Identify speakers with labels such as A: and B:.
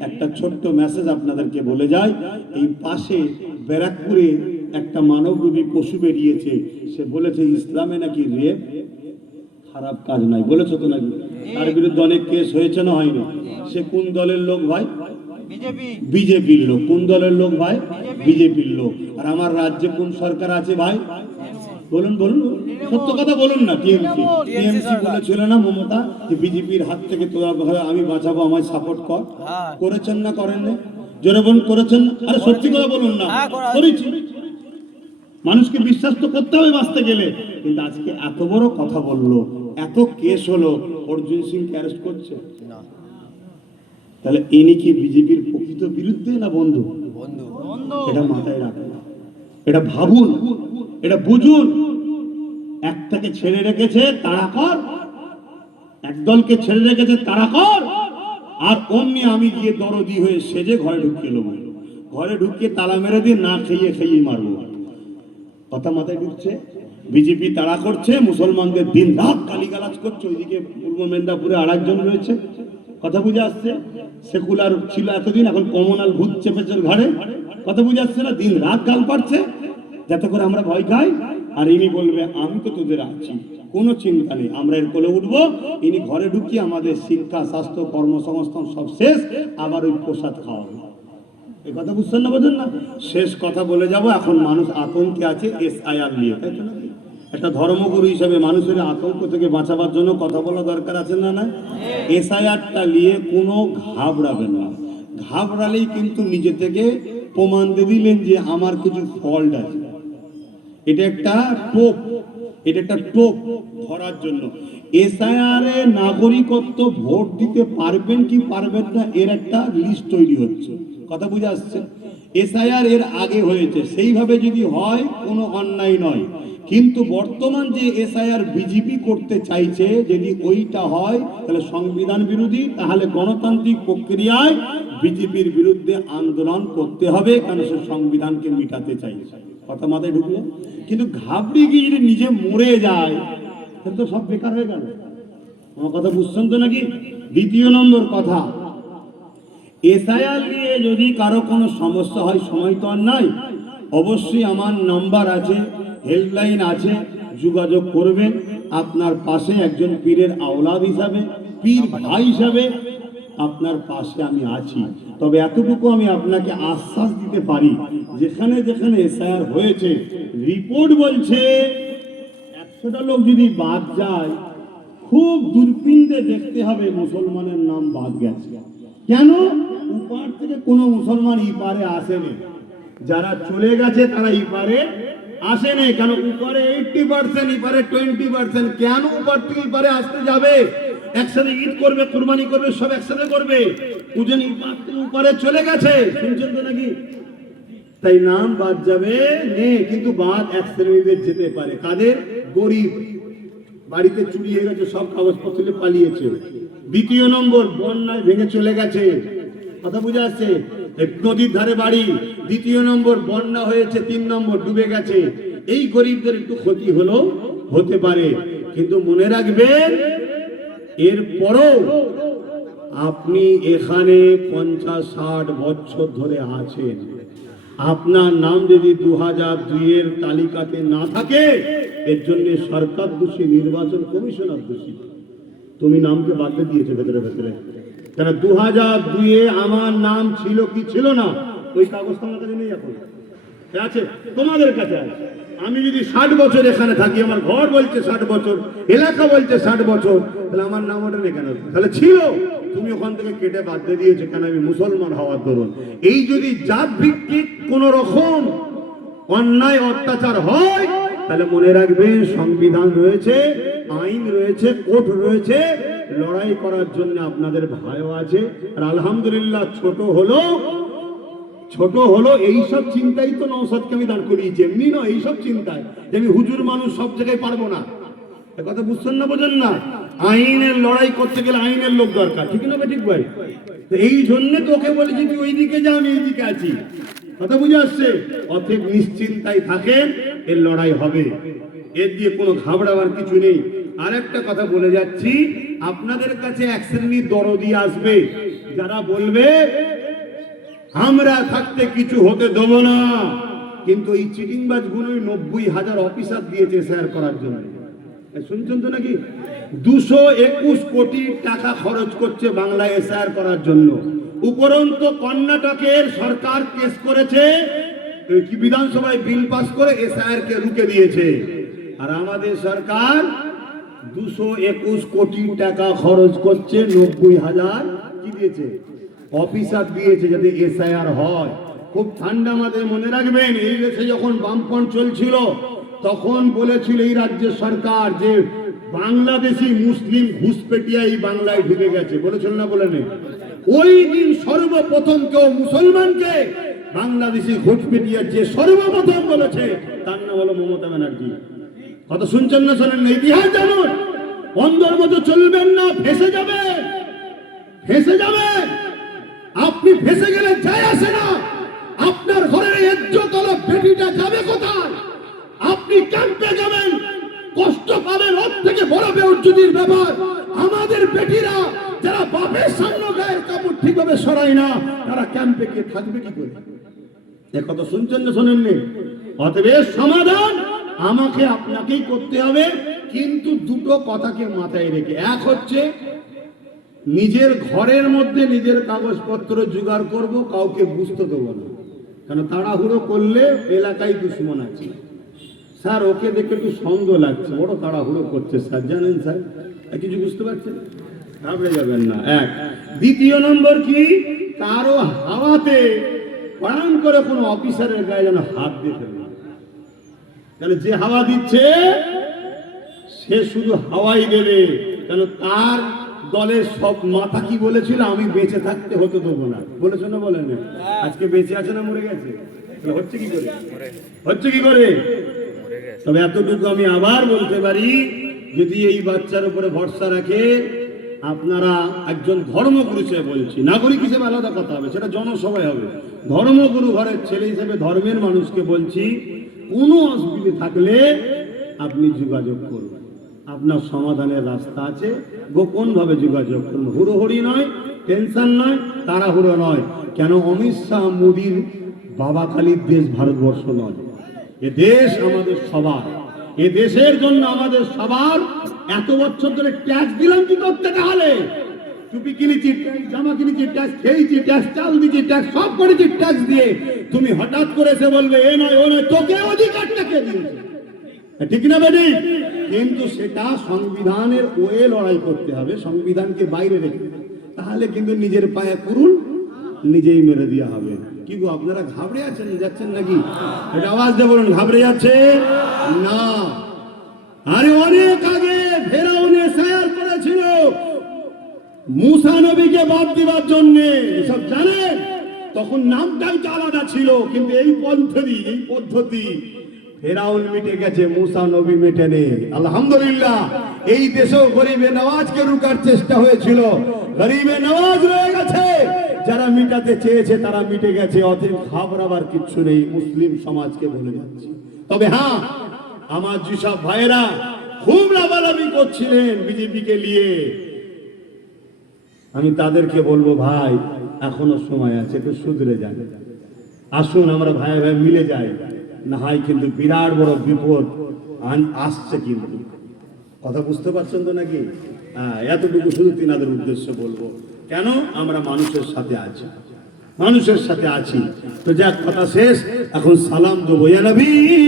A: একটা ছোট্ট মেসেজ আপনাদেরকে বলে যায় এই পাশে ব্যারাকপুরে একটা মানবরূপী পশু বেরিয়েছে। সে বলেছে ইসলামে নাকি রেপ খারাপ কাজ নাই বলেছ তো নাকি? তার বিরুদ্ধে অনেক কেস হয়েছে না হয়নি? সে কোন দলের লোক ভাই?
B: বিজেপি।
A: বিজেপির লোক। কোন দলের লোক ভাই? বিজেপির লোক। আর আমার রাজ্যে কোন সরকার আছে ভাই? বলুন বলুন সত্য কথা বলুন না টিএমসি। টিএমসি বলেছিল না মমতা। যে বিজেপির হাত থেকে তোরা আমি বাঁচাবো আমায় সাপোর্ট কর।
B: হ্যাঁ।
A: করেছেন না করেন না জোরে বলুন করেছেন? আরে সত্যি কথা বলুন না।
B: হ্যাঁ,
A: করেছি। মানুষকে বিশ্বাস তো করতে হবে বাঁচতে গেলে। কিন্তু আজকে এত বড় কথা বলল এত কেস হলো অর্জুন সিংকে অ্যারেস্ট করছে।
B: না।
A: তাহলে ইনি কি বিজেপির প্রকৃত বিরুদ্ধে না বন্ধু?
B: বন্ধু। বন্ধু।
A: এটা মাথায় রাখুন। এটা ভাবুন। এটা বুঝুন। একটাকে ছেড়ে রেখেছে, তারা কর। একদলকে ছেড়ে রেখেছে, তারা কর। আর অমনি আমি গিয়ে দরদি হয়ে সেজে ঘরে ঢুকিয়ে নেব ঘরে ঢুকিয়ে তালা মেরে দিয়ে না খেয়ে খেয়ে মারবো। কথা মাথায় ঢুকছে? বিজেপি তাড়া করছে, মুসলমানদের দিন রাত গালিগালাজ করছে, ওইদিকে পূর্ব মেদিনীপুরে আর একজন রয়েছে। কথা বুঝে আসছে? সেকুলার ছিল এতদিন, এখন কমনাল ভূত চেপেছে ঘরে। কথা বুঝে আসছে না? দিন রাত গাল পাচ্ছে যাতে করে আমরা ভয় খাই। আর ইনি বলবে, আমি তো তোদের আছি। কোনো চিন্তা নেই। আমরা এর কোলে উঠবো। ইনি ঘরে ঢুকিয়ে আমাদের শিক্ষা, স্বাস্থ্য কর্মসংস্থান সব শেষ। আবার ওই প্রসাদ খাওয়াবে। এই কথা বুঝছেন না, বোঝেন না? শেষ কথা বলে যাব। এখন মানুষ আতঙ্কে আছে এস আই আর নিয়ে, তাই তো নাকি? একটা ধর্মগুরু হিসেবে মানুষের আতঙ্ক থেকে বাঁচাবার জন্য কথা বলা দরকার আছে না না এস আই আরটা নিয়ে কোনো ঘাবড়াবেন না। ঘাবড়ালেই কিন্তু নিজে থেকে প্রমাণ দিয়ে দিলেন যে আমার কিছু ফল্ট আছে। এটা একটা টোপ, এটা একটা টোপ ধরার জন্য। এসআইআর নাগরিকত্ব ভোট দিতে পারবেন কি পারবেন না, এর একটা লিস্ট তৈরি হচ্ছে। কথা বুঝে আসছে? এসআইআর এর আগে হয়েছে, সেইভাবে যদি হয়, কোনো অন্যায় নয়। কিন্তু বর্তমান যে এসআইআর বিজেপি করতে চাইছে, যদি ওইটা হয়, তাহলে সংবিধান বিরোধী, তাহলে গণতান্ত্রিক প্রক্রিয়ায় বিজেপির বিরুদ্ধে আন্দোলন করতে হবে, কারণ সে সংবিধানকে মিটাতে চাইছে। কথা মাথায় ঢুকলো। কিন্তু ঘাবড়ি গিয়ে যদি নিজে মরে যায়, তাহলে তো সব বেকার হয়ে গেল। আমার কথা বুঝছেন তো নাকি? দ্বিতীয় নম্বর কথা। এসআইআর নিয়ে যদি কারও কোনো সমস্যা হয়, সময় তো আর নাই। অবশ্যই আমার নাম্বার আছে, হেল্পলাইন আছে, যোগাযোগ করবেন। আপনার পাশে একজন পীরের আওলাদ হিসাবে, পীর ভাই হিসাবে আপনার পাশে আমি আছি। তবে এতটুকু আমি আপনাকে আশ্বাস দিতে পারি যেখানে যেখানে এসআইআর হয়েছে রিপোর্ট বলছে, একশোটা লোক যদি বাদ যায়, খুব দূরপিন্দে দেখতে হবে, মুসলমানের নাম বাদ গেছে। কেন? উপার থেকে কোনো মুসলমান ইপারে আসেনি। যারা চলে গেছে, তারা ইপারে আসেনি। কেন? উপরে এইটটি পার্সেন্ট ইপারে টোয়েন্টি পার্সেন্ট কেন উপার থেকে ইপারে আসতে যাবে? একসাথে ঈদ করবে, কোরবানি করবে, সব একসাথে করবে। উজন ইপার থেকে উপরে চলে গেছে। শুনছেন তো নাকি? তাই নাম বাদ যাবে নে, কিন্তু বাদ এক শ্রেণীদের যেতে পারে। কাদের? গরিব। বাড়িতে চুরি হয়ে গেছে, সব কাগজপত্র পালিয়েছে। দ্বিতীয় নম্বর, বন্যায় ভেঙে চলে গেছে। কথা বুঝে আসছে? নদীর ধারে বাড়ি। দ্বিতীয় নম্বর, বন্যা হয়েছে, তিন নম্বর, ডুবে গেছে। এই গরিবদের একটু ক্ষতি হলো, হতে পারে। কিন্তু মনে রাখবেন, এরপরও আপনি এখানে পঞ্চাশ, ষাট বছর ধরে আছেন। আপনার নাম যদি দু হাজার দুইয়ের তালিকাতে না থাকে, এর জন্য সরকার দোষী, নির্বাচন কমিশনার দোষী। তুমি নামকে বাদ দিয়েছ ভেতরে ভেতরে। কেন দু হাজার দুইয়ে আমার নাম ছিল কি ছিল না? ওই কাগজ আমার কাছে নেই এখন। আছে? তোমাদের কাছে আছে। আমি যদি ষাট বছর এখানে থাকি, আমার ঘর বলছে ষাট বছর, এলাকা বলছে ষাট বছর, তাহলে আমার নাম ওটা কেন? তাহলে ছিল। তুমি ওখান থেকে কেটে বাদ দিয়ে দিয়েছ কেন? আমি মুসলমান হওয়ার দরুন। এই যদি জাত ভিত্তিক কোন রকম অন্যায়, অত্যাচার হয়, তাহলে মনে রাখবেন সংবিধান রয়েছে, আইন রয়েছে, কোর্ট রয়েছে। লড়াই করার জন্য আপনাদের ভাইও আছে। আর আলহামদুলিল্লাহ ছোট হলো ছোট হলো, এইসব চিন্তাই তো নৌসাদকে আমি দাঁড় করিয়েছি। এমনি নয়, এইসব চিন্তায় যে আমি হুজুর মানুষ সব জায়গায় পারব না। কথা বুঝছেন না বোঝেন না? আইনের লড়াই করতে গেলে আইনের লোক দরকার, ঠিক না ঠিক ভাই? তো এই জন্য তোকে বলেছি তুই ওই দিকে যা, আমি এইদিকে আছি। কথা বুঝে আসছে? অতএব নিশ্চিন্তায় থাকেন, এর লড়াই হবে। এর দিয়ে কোনো ঘাবড়াবার কিছু নেই। আর একটা কথা বলে যাচ্ছি, আপনাদের কাছে এক শ্রেণির দরদি আসবে। যারা বলবে আমরা থাকতে কিছু হতে দেব না। কিন্তু এই চিটিংবাজ গুলোই নব্বই হাজার অফিসার দিয়েছে শেয়ার করার জন্য। শুনছেন তো নাকি? দুশো একুশ কোটি টাকা খরচ করছে বাংলায় এসআর করার জন্য। উপরন্ত কর্ণাটকের সরকার কেস করেছে কি বিধানসভায় বিল পাস করে এসআর কে রুকে দিয়েছে। আর আমাদের সরকার দুশো একুশ কোটি টাকা খরচ করছে, নব্বই হাজার কি দিয়েছে? অফিসার দিয়েছে যাতে এসআইআর হয়, খুব ঠান্ডা মাথায় মনে রাখবেন, এই দেশে যখন বামফ্রন্ট চলছিল, তখন বলেছিল এই রাজ্যের সরকার যে বাংলাদেশি মুসলিম ঘুষপেটিয়া এই বাংলায় ঢুকে গেছে, বলেছিল না বলে নেই? ওই দিন সর্বপ্রথম কেউ মুসলমানকে বাংলাদেশি ঘুষপেটিয়া যে সর্বপ্রথম বলেছে, তার নাম হলো মমতা ব্যানার্জি। কত শুনছেন না শোনেন না, ইতিহাস জানুন। অন্ধর মতো চলবেন না, ফেসে যাবে ফেসে যাবে আপনি ফেসে গেলে যায় আসে না। আপনার ঘরের বেটিটা যাবে কোথায়? আপনি ক্যাম্পে যাবেন, কষ্ট পাবেন ওর থেকে বড় বেউজ্জুদির ব্যাপার। আমাদের বেটিরা যারা বাপের সামনে গায়ের কাপড় ঠিকভাবে সরায় না, তারা ক্যাম্পে গিয়ে থাকবে কি করে? এ কথা শুনছেন না শোনেননি? অতএব সমাধান আমাকে আপনাকেই করতে হবে, কিন্তু দুটো কথাকে মাথায় রেখে, এক হচ্ছে নিজের ঘরের মধ্যে নিজের কাগজপত্র জোগাড় করব, কাউকে বুঝতে দেবো না। কেন তাড়াহুড়ো করলে এলাকায় দুশ্মন আছে। স্যার, ওকে দেখে একটু সন্দেহ লাগছে। বড় তাড়াহুড়ো করছে স্যার। জানেন স্যার? কিছু বুঝতে পারছেন? ঘাবড়ে যাবেন না। এক। দ্বিতীয় নম্বর কি? কারও হাওয়াতে প্রাণ করে কোনো অফিসারের গায়ে যেন হাত দিতে না তাহলে যে হাওয়া দিচ্ছে, সে শুধু হাওয়াই দেবে। কেন তার দলের সব মাথা কি বলেছিল, আমি বেঁচে থাকতে হতে দেবো না। বলেছ না বলেন? আজকে বেঁচে আছে না মরে গেছে? হচ্ছে কি করে? হচ্ছে কি করে? তবে এতটুকু আমি আবার বলতে পারি, যদি এই বাচ্চার উপরে ভরসা রাখে, আপনারা একজন ধর্মগুরু হিসেবে বলছি। নাগরিক হিসেবে আলাদা কথা হবে, সেটা জনসভায় হবে। ধর্মগুরু ঘরের ছেলে হিসেবে ধর্মের মানুষকে বলছি, কোনো অসুবিধে থাকলে আপনি যোগাযোগ করুন। আপনার সমাধানের রাস্তা আছে। গোপন ভাবে যোগাযোগ করুন। হুড়োহুড়ি নয়, টেনশন নয়, তাড়াহুড়ো নয়। কেন অমিত শাহ মোদীর বাবা কালীর দেশ ভারতবর্ষ নয়? এ দেশ আমাদের সবার। এ দেশের জন্য আমাদের সবার। এত বছর ধরে ট্যাক্স দিলাম কি করতে তাহলে? টুপি কিনেছি, জামা কিনেছি, ট্যাক্স খেয়েছি, ট্যাক্স চাল দিয়েছি, ট্যাক্স সব করেছি ট্যাক্স দিয়ে। তুমি হঠাৎ করে এসে বলবে, এ নয়, ও নয়, তোকে অধিকারটা কে দিয়েছে। ঠিক না বেটি? কিন্তু সেটা সংবিধানের ওয়ে লড়াই করতে হবে, সংবিধানকে বাইরে রেখে। তাহলে কিন্তু নিজের পায়ে কুরুল নিজেই মেরে দেওয়া হবে। কি গো, আপনারা ঘাবড়ে আছেন, যাচ্ছেন নাকি? এটা আওয়াজ দিয়ে বলুন, ঘাবড়ে যাচ্ছে? না। আরে অনেক আগে ফেরাউনে সায়ার করেছিল। মুসা নবীকে বাদ দিবার জন্য সব জানেন? তখন নামটাই আলাদা ছিল, কিন্তু এই পদ্ধতি এই পদ্ধতি ফেরাউন মিটে গেছে, মুসা নবী মেটে নেই আলহামদুলিল্লাহ, এই দেশেও গরিবে নওয়াজকে রুকার চেষ্টা হয়েছিল। গরিবে নওয়াজ রয়ে গেছে। যারা মিটাতে চেয়েছে, তারা মিটে গেছে। অতএব ঘাবড়াবার কিচ্ছু নেই, মুসলিম সমাজকে বলে যাচ্ছে। তবে হ্যাঁ আমার যেসব ভাইয়েরা খুব লাভালাভি করছিলেন বিজেপিকে নিয়ে, আমি তাদেরকে বলব, ভাই, এখনও সময় আছে, একটু শুধরে যান। আসুন, আমরা ভাই ভাই মিলে যাই। না হয় কিন্তু বিরাট বড় বিপদ। আসছে কিন্তু। কথা বুঝতে পারছেন তো নাকি? হ্যাঁ এতটুকু শুধু তিনাদের উদ্দেশ্য বলব। কেন? আমরা মানুষের সাথে আছি। মানুষের সাথে আছি। তো যাক, কথা শেষ। এখন সালাম দেবো। নবী!